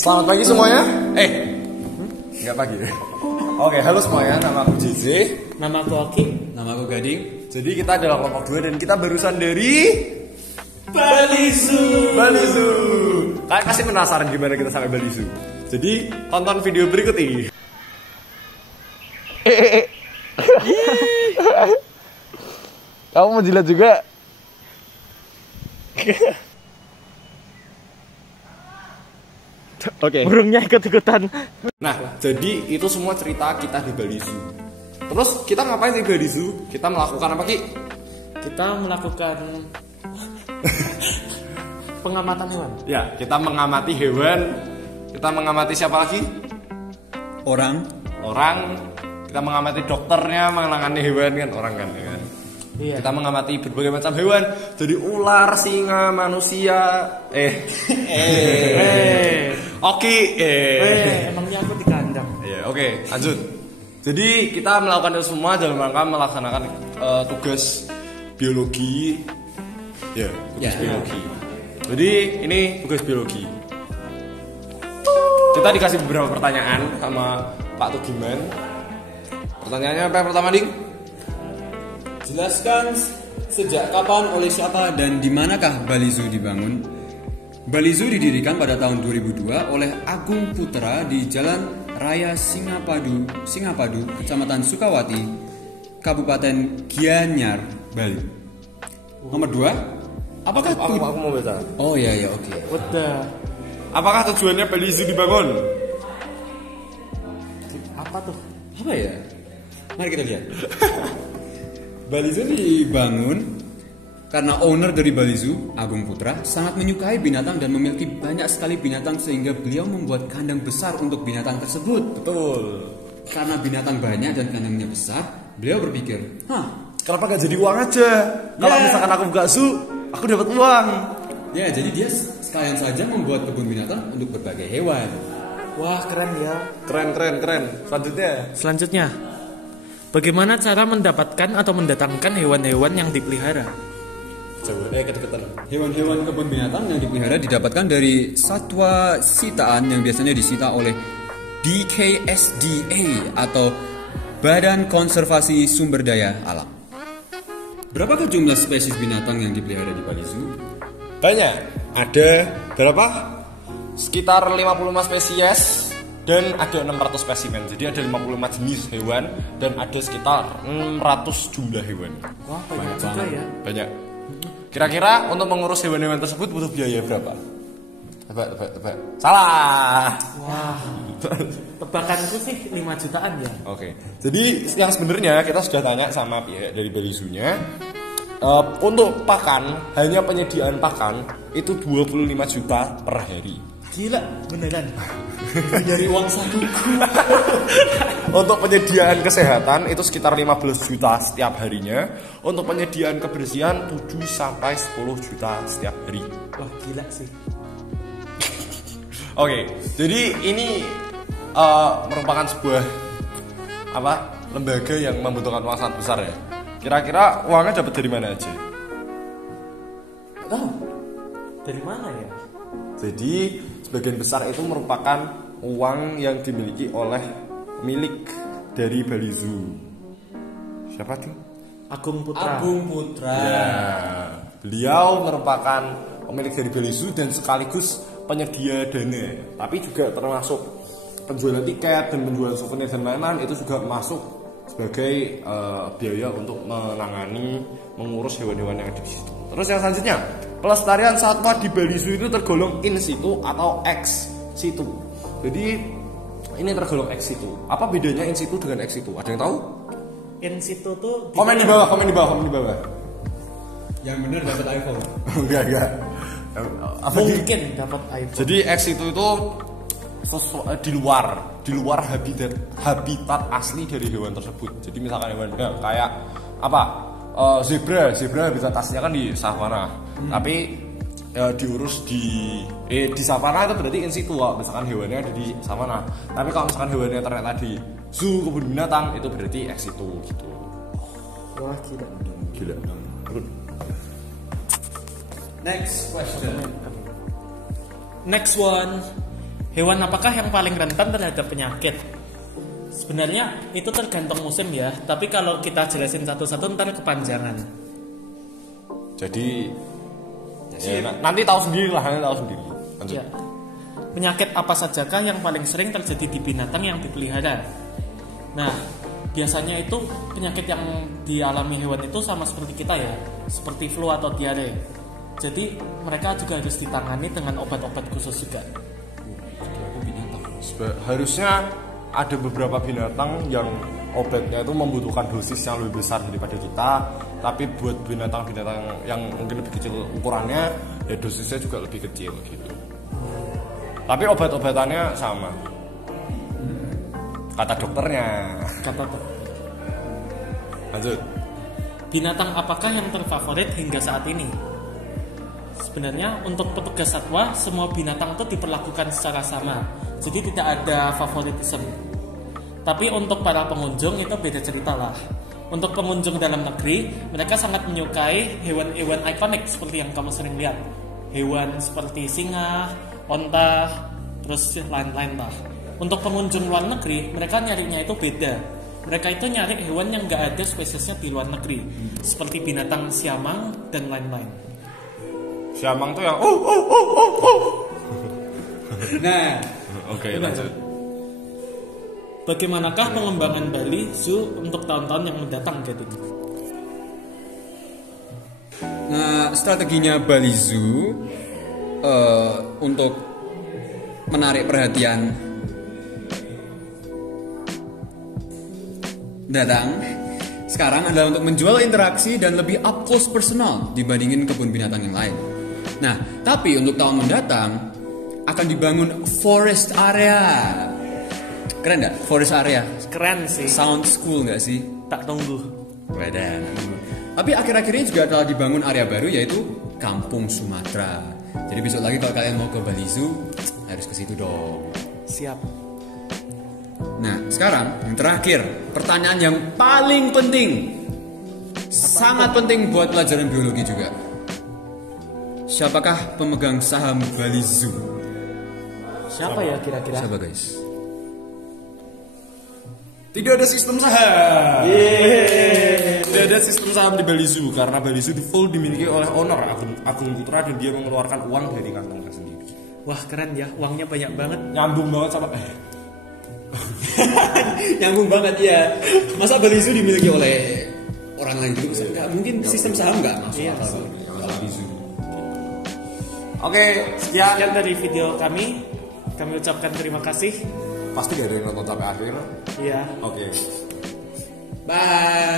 Selamat pagi semuanya. Enggak pagi. Oke, halo semuanya. Nama aku JJ. Nama aku Oki. Nama aku Gading. Jadi kita adalah kelompok 2 dan kita barusan dari Bali Zoo. Kalian pasti penasaran gimana kita sampai Bali Zoo. Jadi tonton video berikut ini. Kamu mau jilat juga? Oke. Burungnya ikut-ikutan. Nah, jadi itu semua cerita kita di Bali Zoo. Terus kita ngapain di Bali Zoo? Kita melakukan apa, Ki? Kita melakukan pengamatan hewan. Ya, kita mengamati hewan. Kita mengamati siapa lagi? Orang. Kita mengamati dokternya menangani hewan kan, orang kan, ya kan? Iya. Kita mengamati berbagai macam hewan, dari ular, singa, manusia. Oke. Emangnya aku di kandang. Ya, oke, lanjut. Jadi kita melakukan itu semua dalam rangka melaksanakan tugas biologi. Ya, tugas biologi. Jadi ini tugas biologi. Kita dikasih beberapa pertanyaan sama Pak Tugiman. Pertanyaannya apa yang pertama, Ding? Jelaskan sejak kapan, oleh siapa, dan di manakah Bali Zoo dibangun? Bali Zoo didirikan pada tahun 2002 oleh Agung Putra di Jalan Raya Singapadu, Kecamatan Sukawati, Kabupaten Gianyar, Bali. Nomor 2, apakah Aku mau baca. Oh iya oke. Udah. Apakah tujuannya Bali Zoo dibangun? Apa tuh? Apa ya? Mari kita lihat. Bali Zoo dibangun karena owner dari Bali Zoo, Agung Putra, sangat menyukai binatang dan memiliki banyak sekali binatang sehingga beliau membuat kandang besar untuk binatang tersebut. Betul. Karena binatang banyak dan kandangnya besar, beliau berpikir, Kenapa gak jadi uang aja? Kalau misalkan aku buka zoo, aku dapat uang. ya jadi dia sekalian saja membuat kebun binatang untuk berbagai hewan. Wah, keren ya. Keren. Selanjutnya, bagaimana cara mendapatkan atau mendatangkan hewan-hewan yang dipelihara? Jawabannya kedeketan. Hewan-hewan kebun binatang yang dipelihara didapatkan dari satwa sitaan yang biasanya disita oleh BKSDA atau Badan Konservasi Sumber Daya Alam. Berapakah jumlah spesies binatang yang dipelihara di Bali Zoo? Banyak. Ada berapa? Sekitar 55 spesies dan ada 600 spesimen. Jadi ada 55 jenis hewan dan ada sekitar 600 jumlah hewan. Wah, banyak juga ya. Banyak. Kira-kira untuk mengurus hewan-hewan tersebut butuh biaya berapa? Tebak. Salah. Wah. Tebakanku sih 5 jutaan ya. Oke. Jadi yang sebenarnya kita sudah tanya sama pihak dari Bali Zoo-nya. Untuk pakan, hanya penyediaan pakan itu 25 juta per hari. Gila, beneran. Dari uang sakuku. Untuk penyediaan kesehatan itu sekitar 15 juta setiap harinya. Untuk penyediaan kebersihan 7 sampai 10 juta setiap hari. Wah, gila sih. Oke, jadi ini merupakan sebuah lembaga yang membutuhkan uang sangat besar ya. Kira-kira uangnya dapat dari mana aja? Tahu? Dari mana ya? Jadi sebagian besar itu merupakan uang yang dimiliki oleh milik dari Bali Zoo. Siapa tuh? Agung Putra. Ya, beliau merupakan pemilik dari Bali Zoo dan sekaligus penyedia dana. Tapi juga termasuk penjualan tiket dan penjualan souvenir dan lain-lain itu juga masuk sebagai biaya untuk mengurus hewan-hewan yang ada di situ. Terus yang selanjutnya, pelestarian satwa di Bali Zoo itu tergolong in situ atau ex situ. Jadi ini tergolong ex situ. Apa bedanya in situ dengan ex situ? Ada yang tahu? In situ tuh Komen di bawah. Yang benar dapat iPhone. Enggak. mungkin dapat iPhone. Jadi ex situ itu di luar habitat asli dari hewan tersebut. Jadi misalkan hewan kayak zebra habitat aslinya kan di savana. Tapi diurus di savana itu berarti in situ. Misalkan hewannya ada di savana. Tapi kalau misalkan hewannya ternyata di zoo kebun binatang itu berarti ex situ gitu. Wah, gila. Next question. Next one. Hewan apakah yang paling rentan terhadap penyakit? Sebenarnya itu tergantung musim ya, tapi kalau kita jelasin satu-satu ntar kepanjangan. Jadi nanti tahu sendiri lah, Lanjut. Ya. Penyakit apa sajakah yang paling sering terjadi di binatang yang dipelihara? Nah, biasanya itu penyakit yang dialami hewan itu sama seperti kita ya, seperti flu atau diare. Jadi mereka juga harus ditangani dengan obat-obat khusus juga. Harusnya ada beberapa binatang yang obatnya itu membutuhkan dosis yang lebih besar daripada kita, tapi buat binatang-binatang yang mungkin lebih kecil ukurannya, ya dosisnya juga lebih kecil gitu. Tapi obat-obatannya sama. Kata dokternya. Lanjut. Binatang apakah yang terfavorit hingga saat ini? Sebenarnya untuk petugas satwa, semua binatang itu diperlakukan secara sama. Jadi tidak ada favoritisme. Tapi untuk para pengunjung itu beda cerita lah. Untuk pengunjung dalam negeri, mereka sangat menyukai hewan-hewan ikonik seperti yang kamu sering lihat. Hewan seperti singa, onta, terus lain-lain lah. Untuk pengunjung luar negeri, mereka nyarinya itu beda. Mereka itu nyari hewan yang nggak ada spesiesnya di luar negeri, seperti binatang siamang dan lain-lain. Siamang tuh yang Nah, oke, lanjut. Bagaimanakah pengembangan Bali Zoo untuk tahun-tahun yang mendatang, Gading? Nah, strateginya Bali Zoo untuk menarik perhatian datang sekarang adalah untuk menjual interaksi dan lebih up close personal dibandingin kebun binatang yang lain. Nah, tapi untuk tahun mendatang akan dibangun forest area. Keren nggak? Forest area. Keren sih. Sounds cool nggak sih? Tak tunggu. Wedan. Tapi akhir-akhir ini juga telah dibangun area baru yaitu Kampung Sumatera. Jadi besok lagi kalau kalian mau ke Bali Zoo harus ke situ dong. Siap. Nah, sekarang yang terakhir, pertanyaan yang paling penting. Sangat penting buat pelajaran biologi juga. Siapakah pemegang saham Bali Zoo? Siapa ya kira-kira? Siapa guys? Tidak ada sistem saham. Tidak ada sistem saham di Bali Zoo karena Bali Zoo full dimiliki oleh owner Agung Putra dan dia mengeluarkan uang dari kantongnya sendiri. Wah keren ya, uangnya banyak banget. Nyambung banget sama Nyambung banget ya. Masa Bali Zoo dimiliki oleh orang lain juga? Nggak mungkin sistem saham nggak masuk Iya. akal. Bali Zoo. Oke, sekian. Sekian dari video kami. Kami ucapkan terima kasih. Pasti gak ada yang nonton sampai akhir. Iya. Oke. Bye.